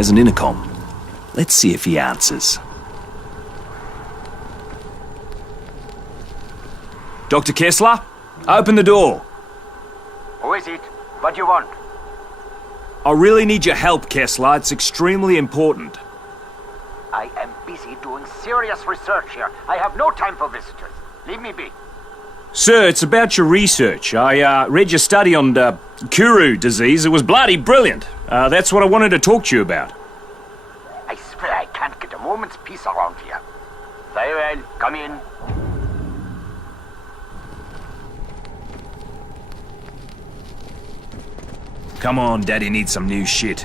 There's an intercom. Let's see if he answers. Dr. Kessler? Open the door. Who is it? What do you want? I really need your help, Kessler. It's extremely important. I am busy doing serious research here. I have no time for visitors. Leave me be. Sir, it's about your research. I read your study on Kuru disease. It was bloody brilliant. That's what I wanted to talk to you about. I swear I can't get a moment's peace around here. Very well, come in. Come on, Daddy needs some new shit.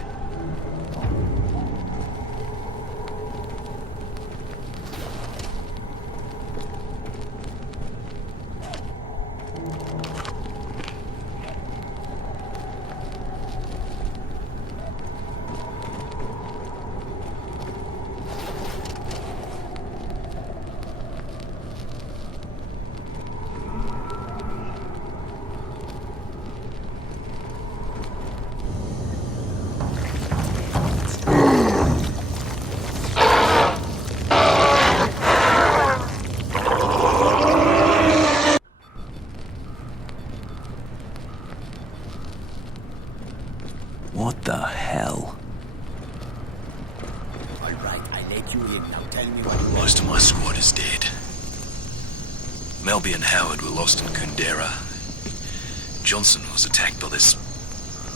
What the hell? All right, I let you in. Now tell me what you want. Most of my squad is dead. Melby and Howard were lost in Kundera. Johnson was attacked by this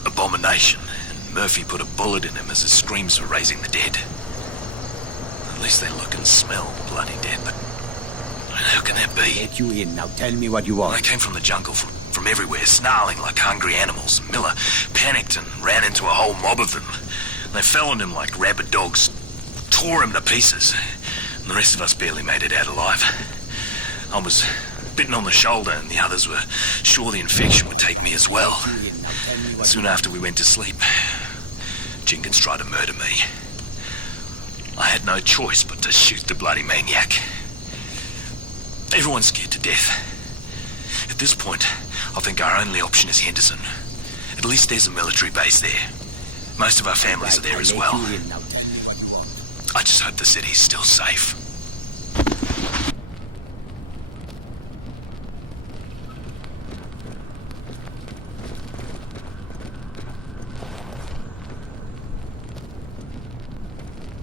abomination, and Murphy put a bullet in him as his screams were raising the dead. At least they look and smell bloody dead, but how can that be? Let you in. Now tell me what you Well, want. they came from the jungle, from everywhere, snarling like hungry animals. Miller panicked and ran into a whole mob of them. They fell on him like rabid dogs, tore him to pieces, and the rest of us barely made it out alive. I was bitten on the shoulder, and the others were sure the infection would take me as well. Soon after we went to sleep, Jenkins tried to murder me. I had no choice but to shoot the bloody maniac. Everyone's scared to death. At this point, I think our only option is Henderson. At least there's a military base there. Most of our families are there as well. I just hope the city's still safe.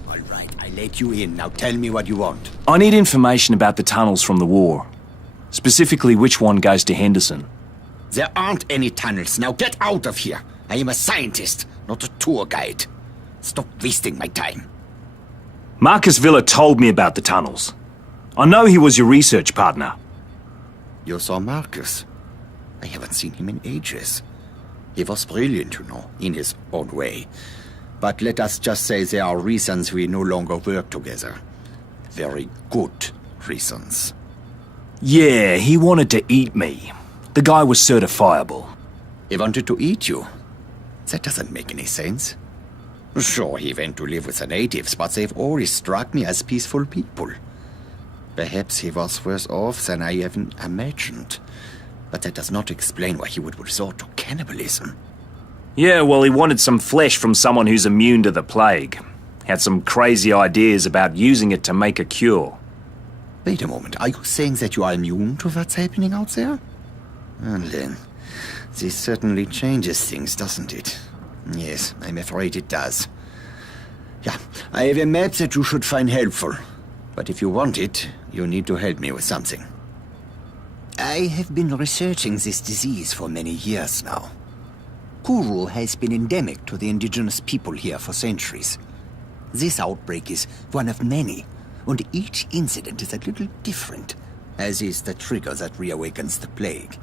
All right, I let you in. Now tell me what you want. I need information about the tunnels from the war. Specifically, which one goes to Henderson. There aren't any tunnels. Now get out of here. I am a scientist, not a tour guide. Stop wasting my time. Marcus Villa told me about the tunnels. I know he was your research partner. You saw Marcus? I haven't seen him in ages. He was brilliant, you know, in his own way. But let us just say there are reasons we no longer work together. Very good reasons. Yeah, he wanted to eat me. The guy was certifiable. He wanted to eat you? That doesn't make any sense. Sure, he went to live with the natives, but they've always struck me as peaceful people. Perhaps he was worse off than I even imagined. But that does not explain why he would resort to cannibalism. Yeah, well, he wanted some flesh from someone who's immune to the plague. Had some crazy ideas about using it to make a cure. Wait a moment, are you saying that you are immune to what's happening out there? Well then, this certainly changes things, doesn't it? Yes, I'm afraid it does. Yeah, I have a map that you should find helpful. But if you want it, you need to help me with something. I have been researching this disease for many years now. Kuru has been endemic to the indigenous people here for centuries. This outbreak is one of many, and each incident is a little different, as is the trigger that reawakens the plague.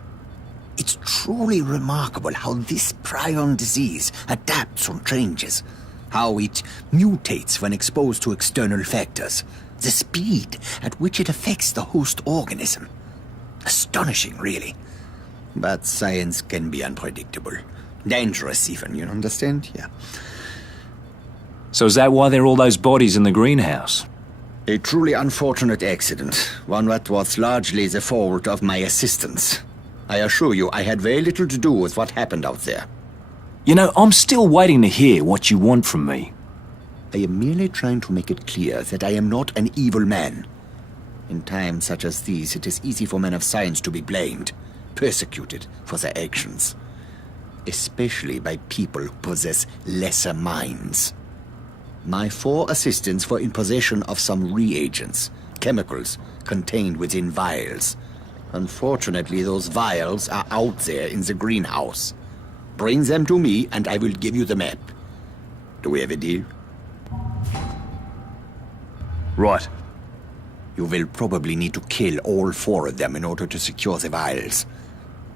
It's truly remarkable how this prion disease adapts and changes, how it mutates when exposed to external factors, the speed at which it affects the host organism. Astonishing, really. But science can be unpredictable. Dangerous even, you understand? Yeah. So is that why there are all those bodies in the greenhouse? A truly unfortunate accident, one that was largely the fault of my assistants. I assure you, I had very little to do with what happened out there. You know, I'm still waiting to hear what you want from me. I am merely trying to make it clear that I am not an evil man. In times such as these, it is easy for men of science to be blamed, persecuted for their actions, especially by people who possess lesser minds. My 4 assistants were in possession of some reagents, chemicals contained within vials. Unfortunately, those vials are out there in the greenhouse. Bring them to me and I will give you the map. Do we have a deal? Right. You will probably need to kill all 4 of them in order to secure the vials.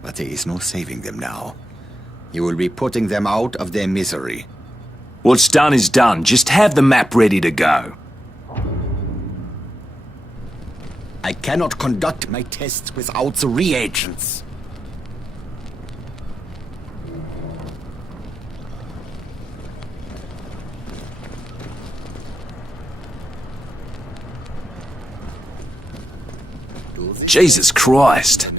But there is no saving them now. You will be putting them out of their misery. What's done is done. Just have the map ready to go. I cannot conduct my tests without the reagents. Jesus Christ.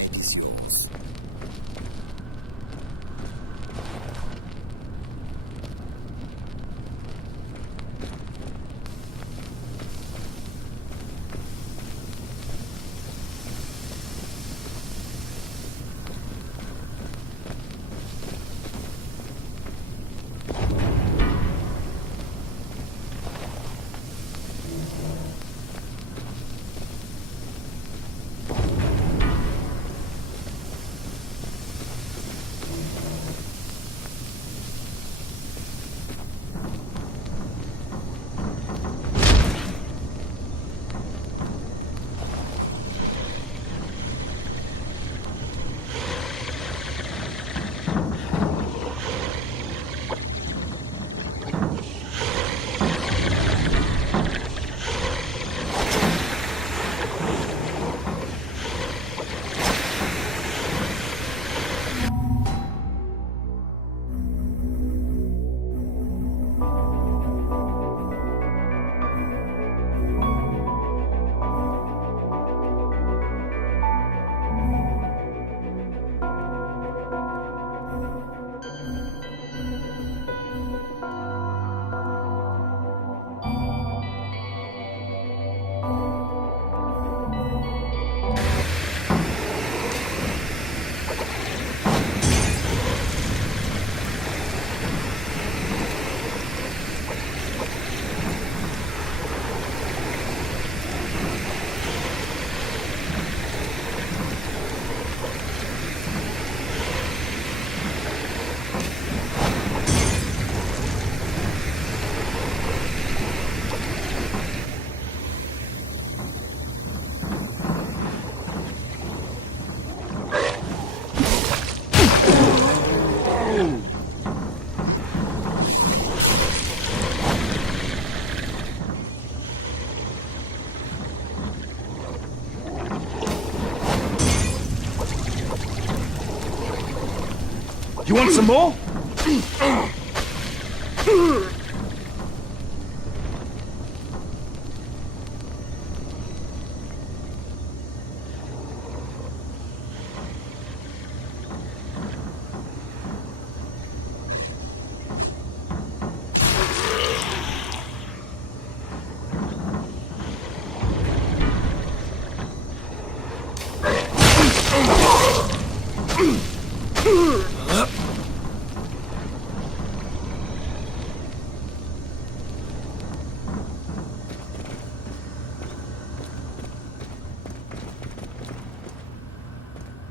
You want some more?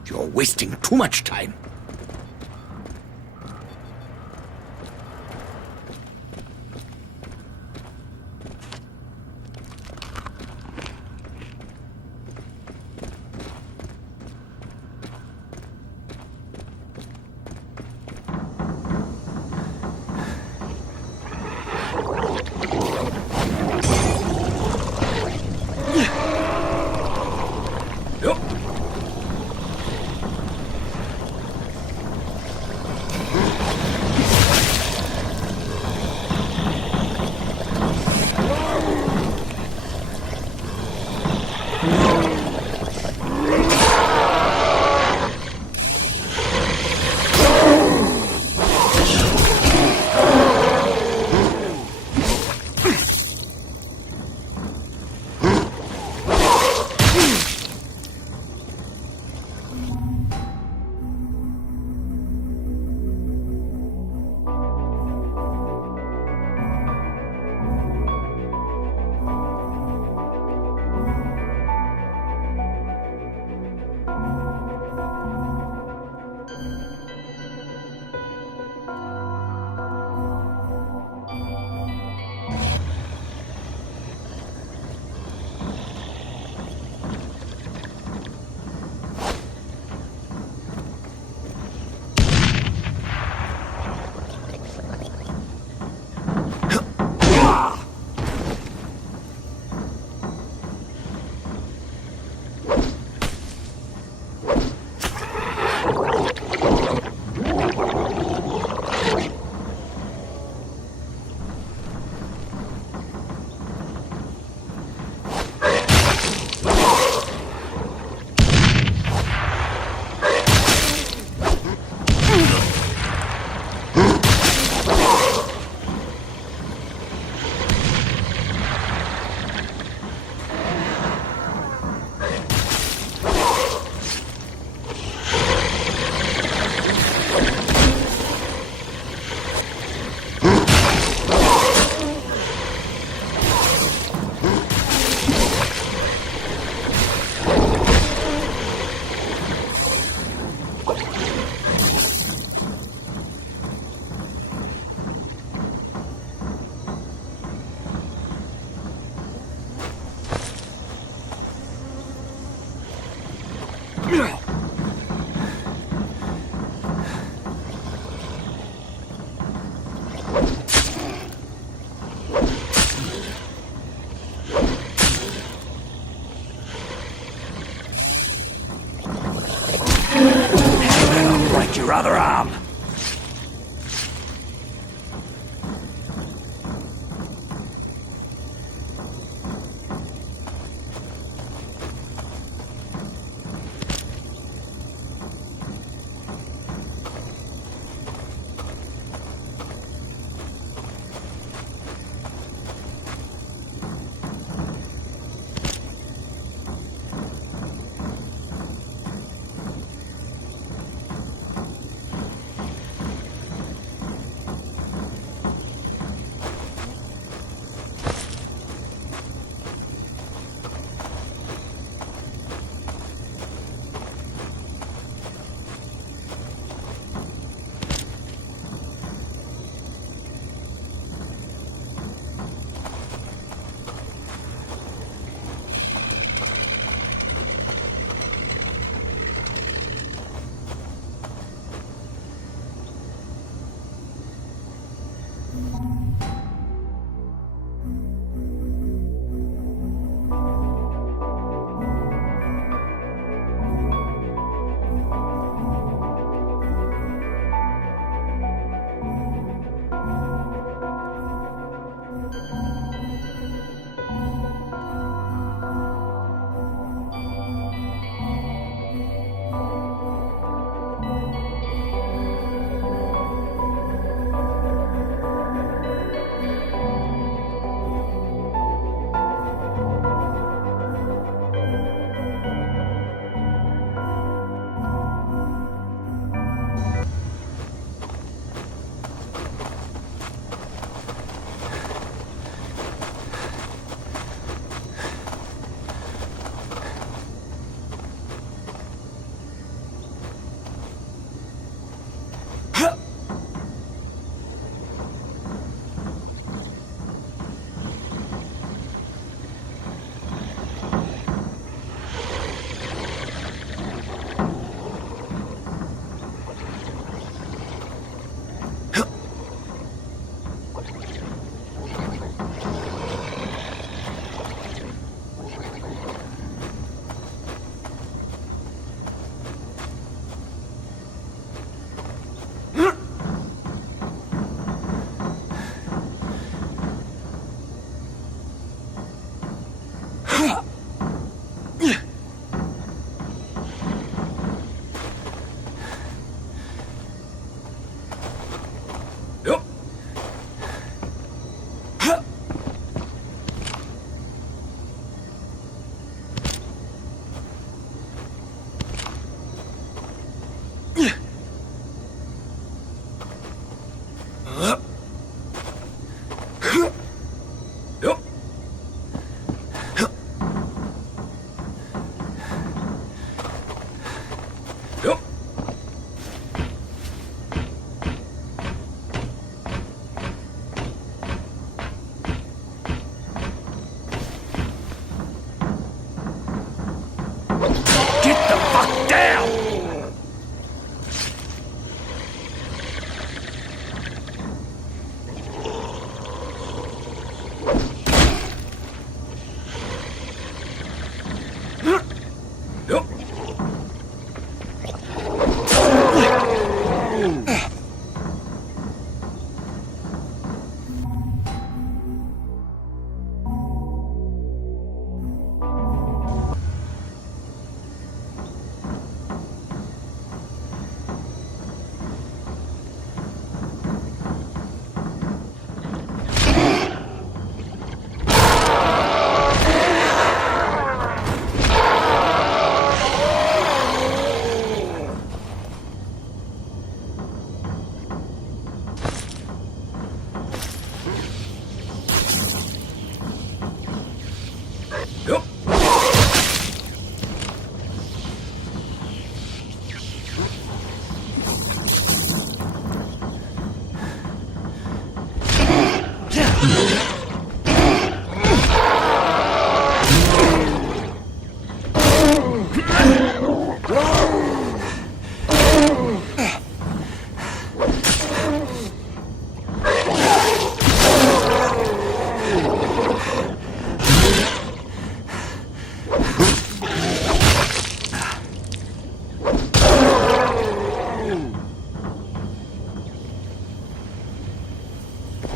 You're wasting too much time.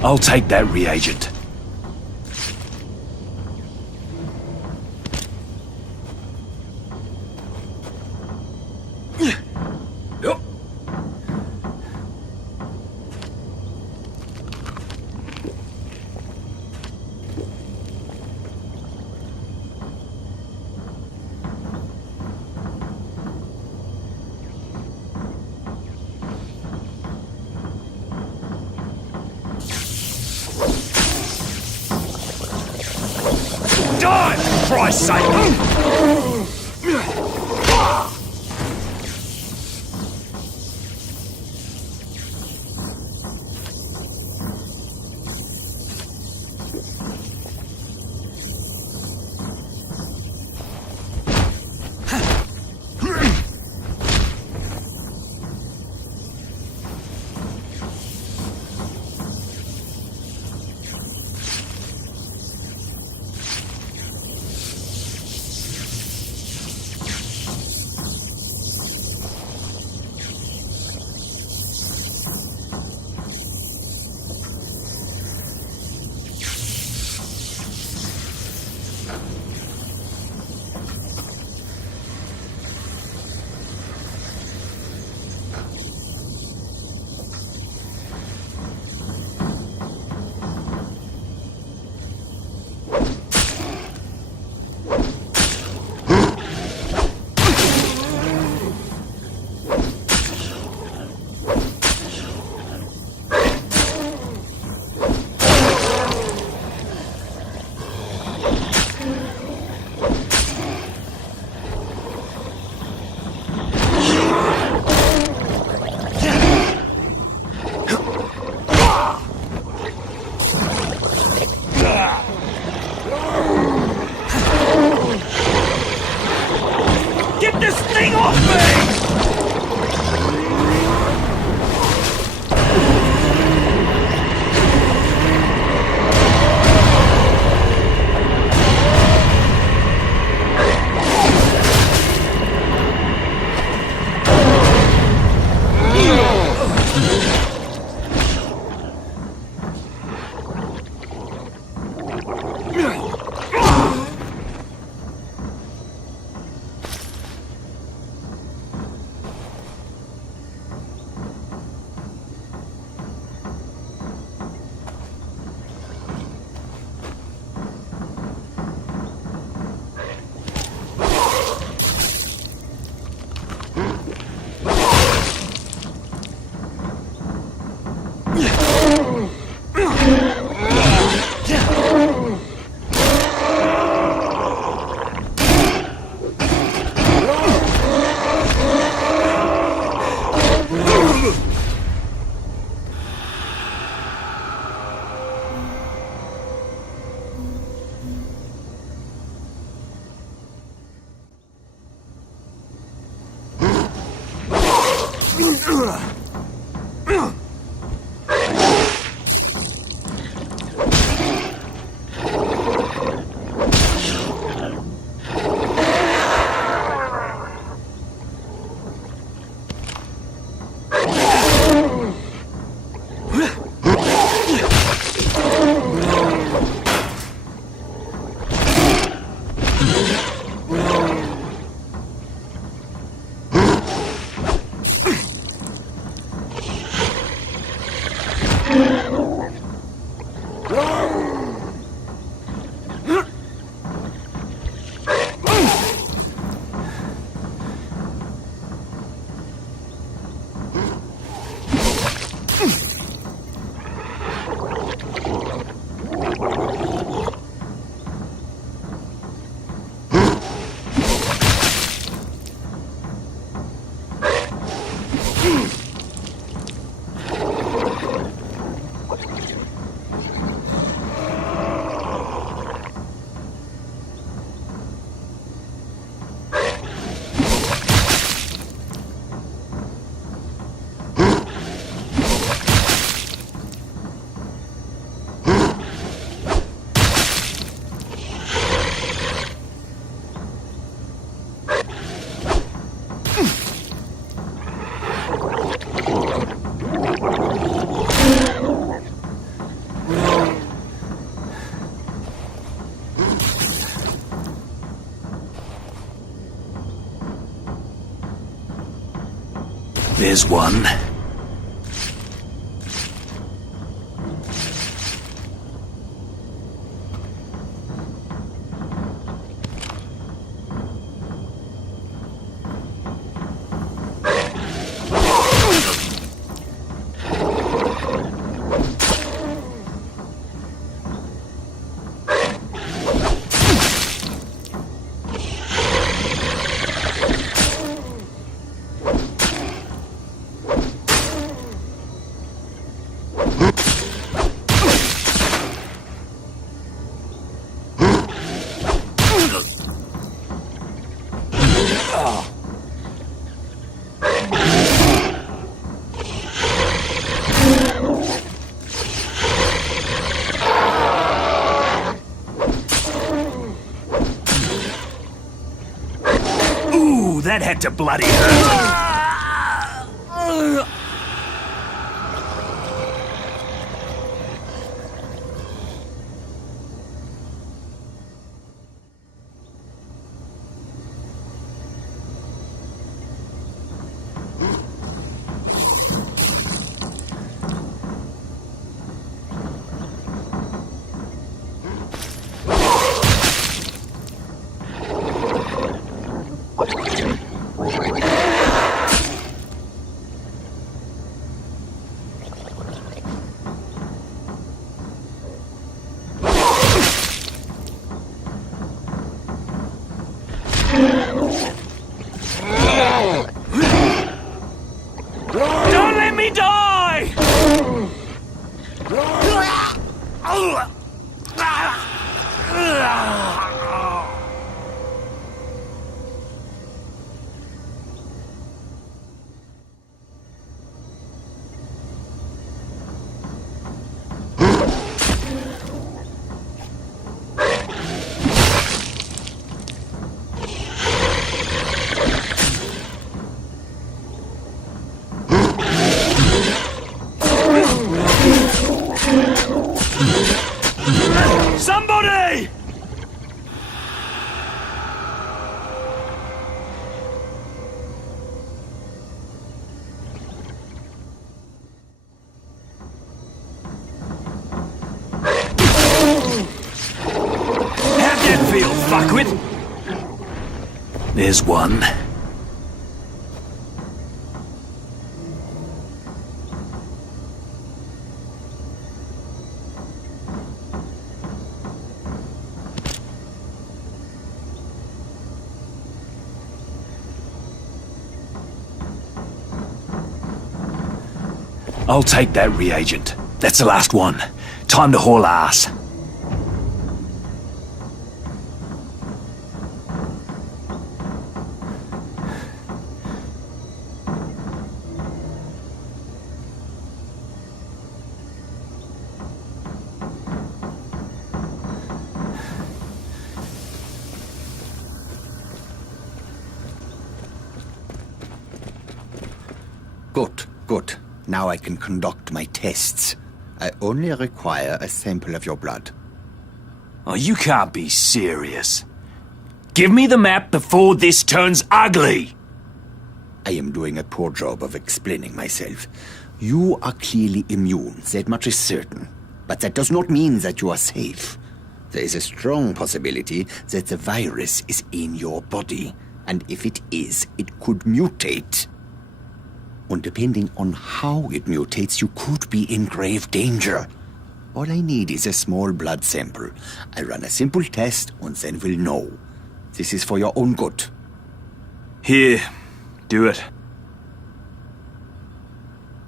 I'll take that reagent. Yep. Die, for Christ's sake! Get this thing off me! There's one. That had to bloody hurt. Don't let me die! Somebody! How'd that feel, fuckwit? There's one. I'll take that reagent. That's the last one. Time to haul ass. Good, good. Now I can conduct my tests. I only require a sample of your blood. Oh, you can't be serious. Give me the map before this turns ugly. I am doing a poor job of explaining myself. You are clearly immune, that much is certain. But that does not mean that you are safe. There is a strong possibility that the virus is in your body. And if it is, it could mutate. And depending on how it mutates, you could be in grave danger. All I need is a small blood sample. I run a simple test and then we'll know. This is for your own good. Here, do it.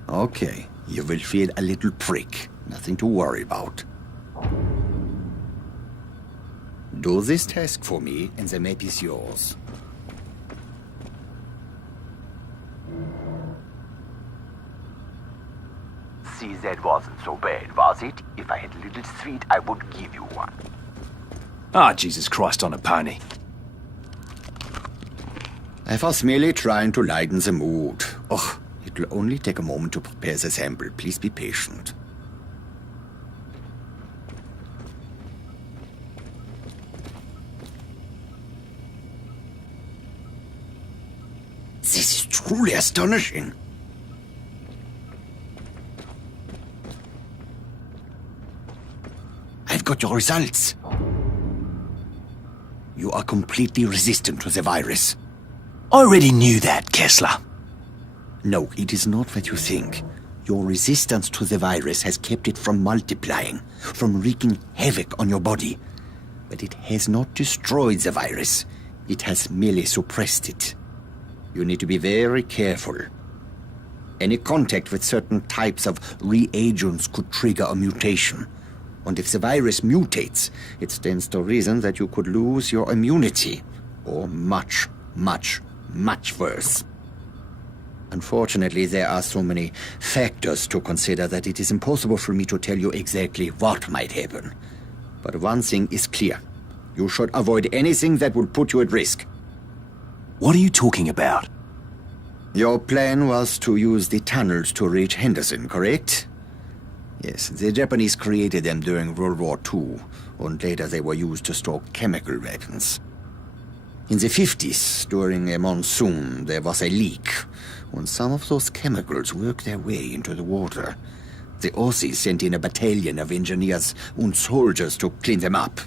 Okay, you will feel a little prick. Nothing to worry about. Do this task for me and the map is yours. See, that wasn't so bad, was it? If I had a little sweet, I would give you one. Ah, Jesus Christ on a pony. I was merely trying to lighten the mood. Oh, it will only take a moment to prepare the sample. Please be patient. This is truly astonishing. I've got your results. You are completely resistant to the virus. I already knew that, Kessler. No, it is not what you think. Your resistance to the virus has kept it from multiplying, from wreaking havoc on your body. But it has not destroyed the virus. It has merely suppressed it. You need to be very careful. Any contact with certain types of reagents could trigger a mutation. And if the virus mutates, it stands to reason that you could lose your immunity. Or much, much, much worse. Unfortunately, there are so many factors to consider that it is impossible for me to tell you exactly what might happen. But one thing is clear. You should avoid anything that would put you at risk. What are you talking about? Your plan was to use the tunnels to reach Henderson, correct? Yes, the Japanese created them during World War II, and later they were used to store chemical weapons. In the 50s, during a monsoon, there was a leak, and some of those chemicals worked their way into the water. The Aussies sent in a battalion of engineers and soldiers to clean them up,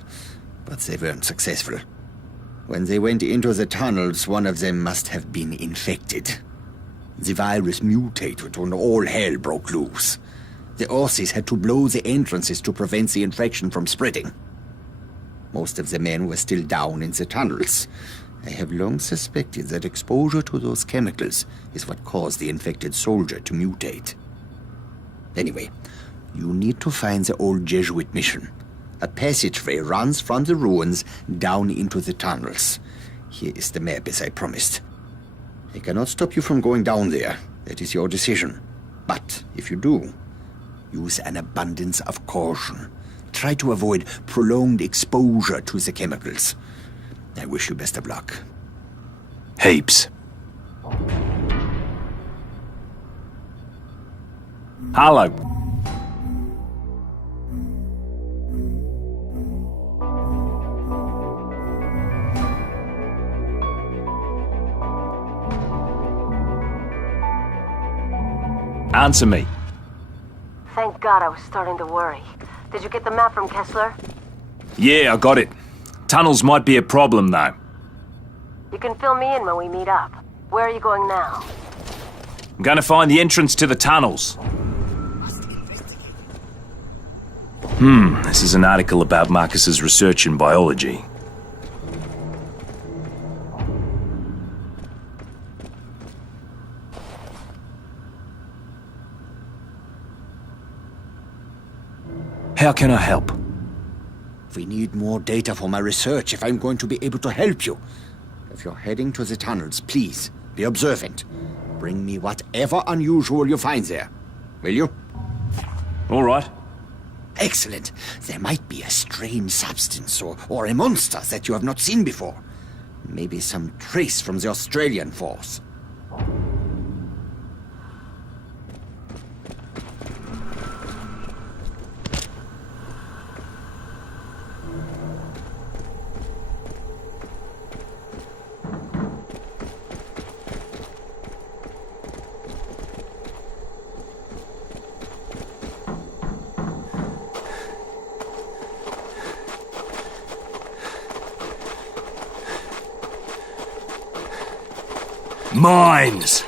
but they weren't successful. When they went into the tunnels, one of them must have been infected. The virus mutated and all hell broke loose. The Aussies had to blow the entrances to prevent the infection from spreading. Most of the men were still down in the tunnels. I have long suspected that exposure to those chemicals is what caused the infected soldier to mutate. Anyway, you need to find the old Jesuit mission. A passageway runs from the ruins down into the tunnels. Here is the map, as I promised. I cannot stop you from going down there. That is your decision. But if you do, use an abundance of caution. Try to avoid prolonged exposure to the chemicals. I wish you best of luck. Heaps. Hello. Answer me. Thank God, I was starting to worry. Did you get the map from Kessler? Yeah, I got it. Tunnels might be a problem, though. You can fill me in when we meet up. Where are you going now? I'm gonna find the entrance to the tunnels. This is an article about Marcus's research in biology. How can I help? We need more data for my research if I'm going to be able to help you. If you're heading to the tunnels, please be observant. Bring me whatever unusual you find there. Will you? All right. Excellent. There might be a strange substance or a monster that you have not seen before. Maybe some trace from the Australian force. Mines!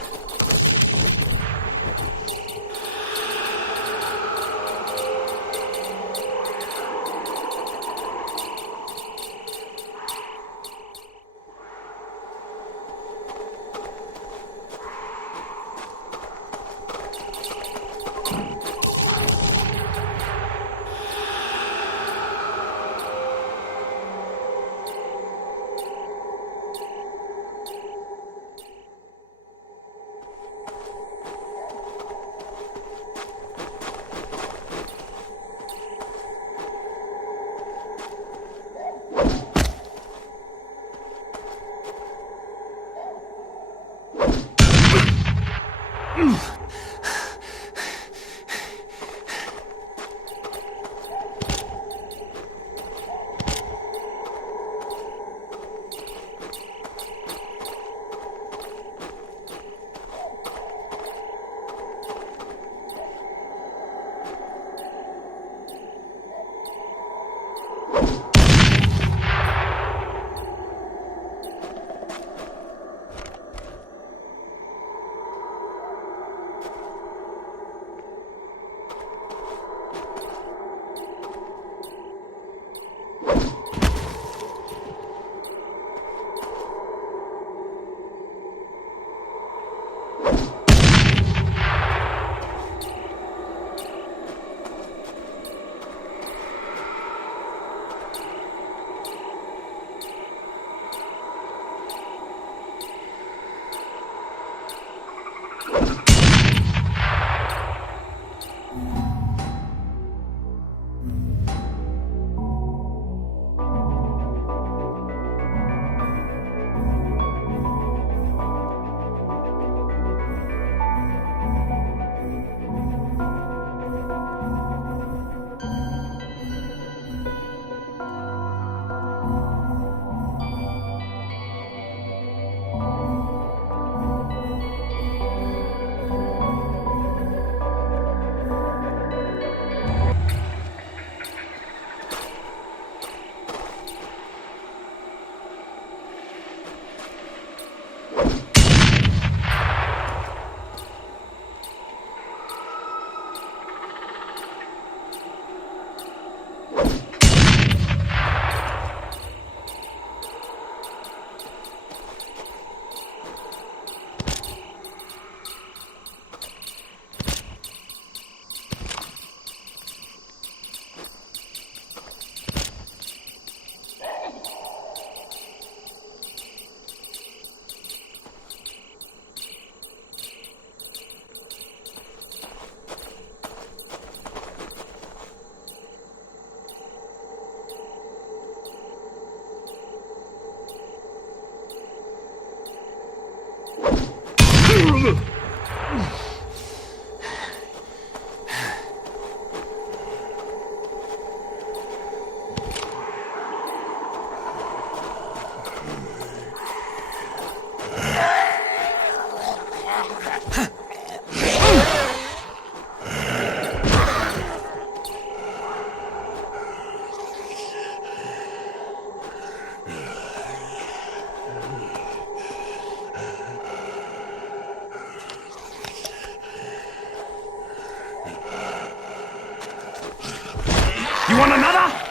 You want another?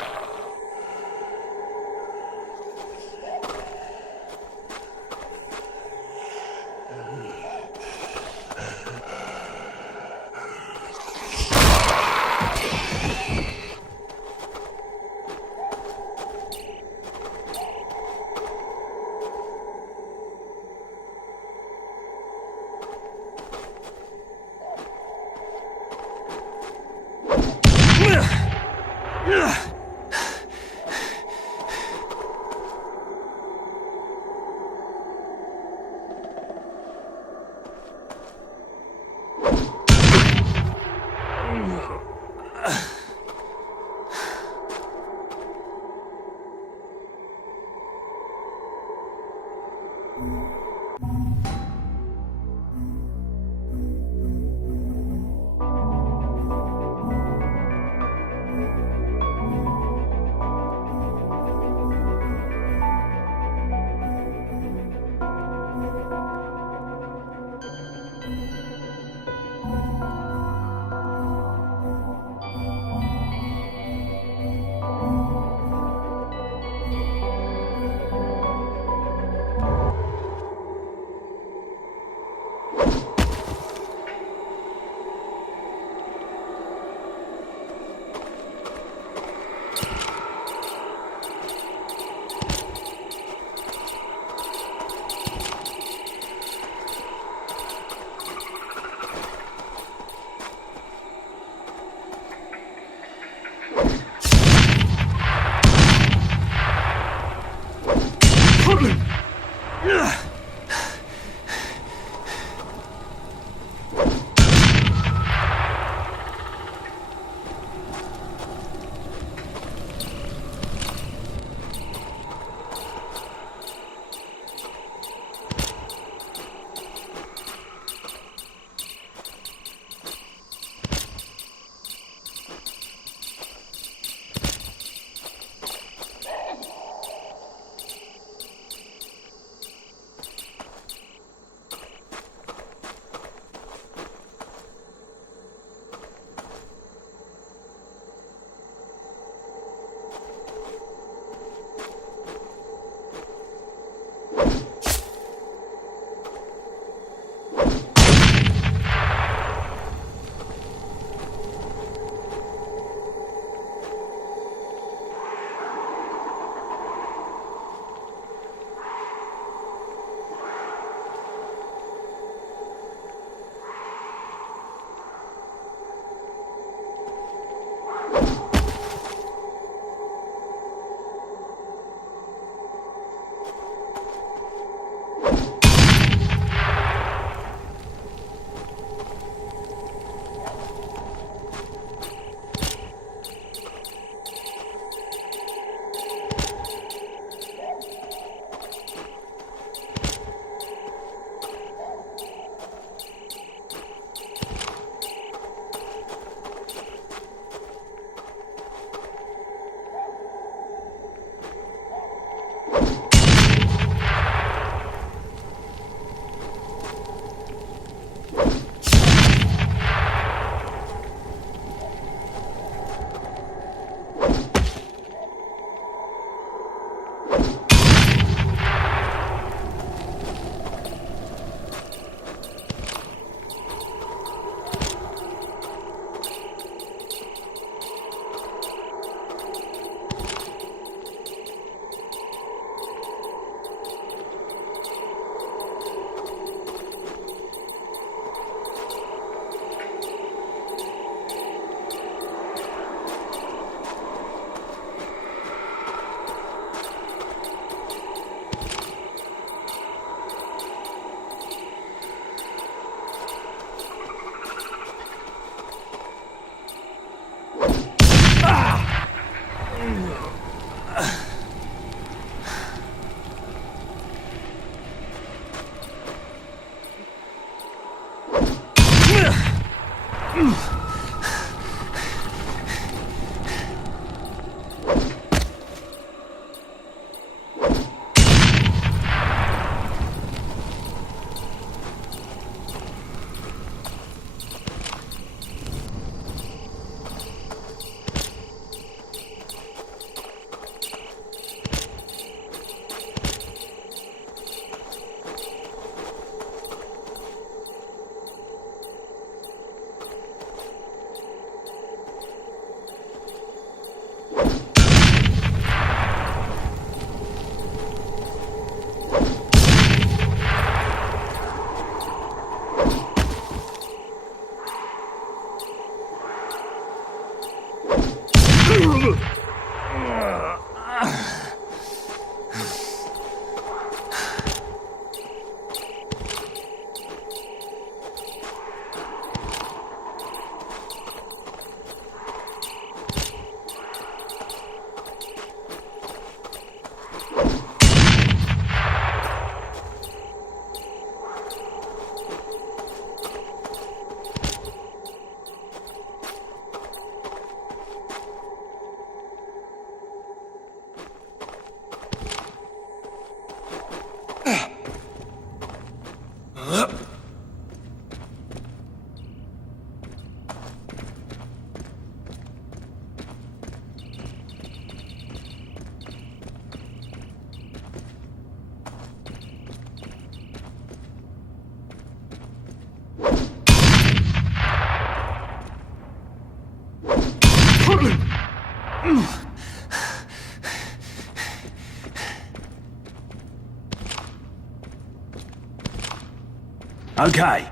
Okay.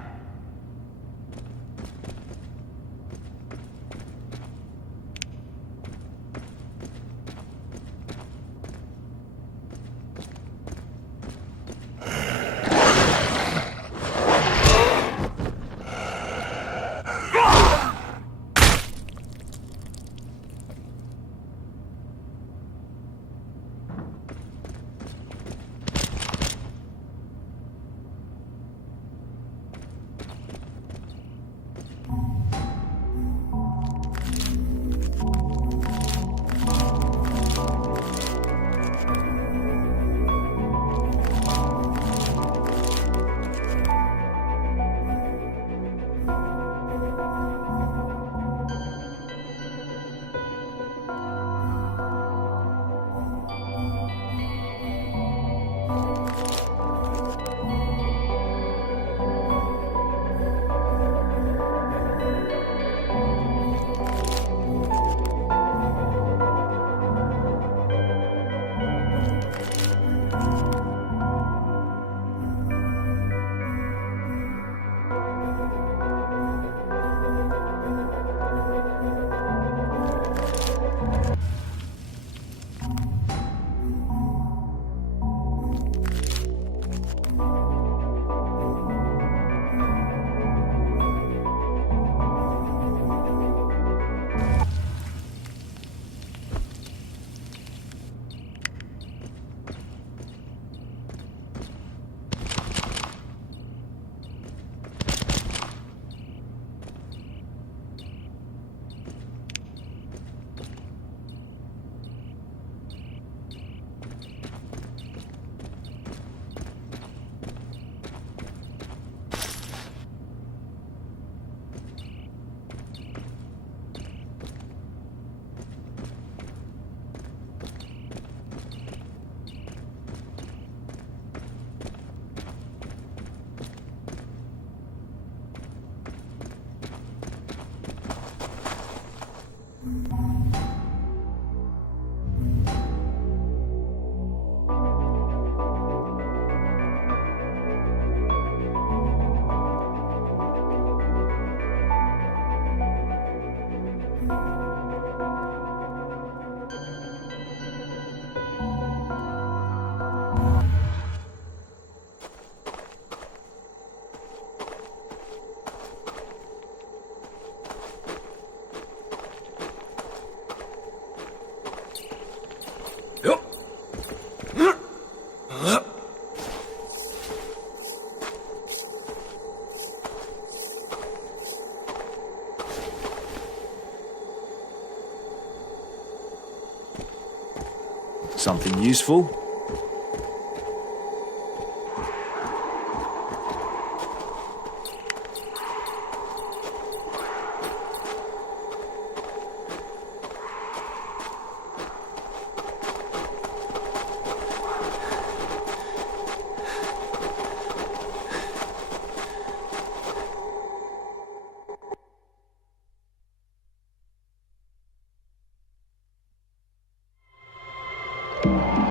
Something useful?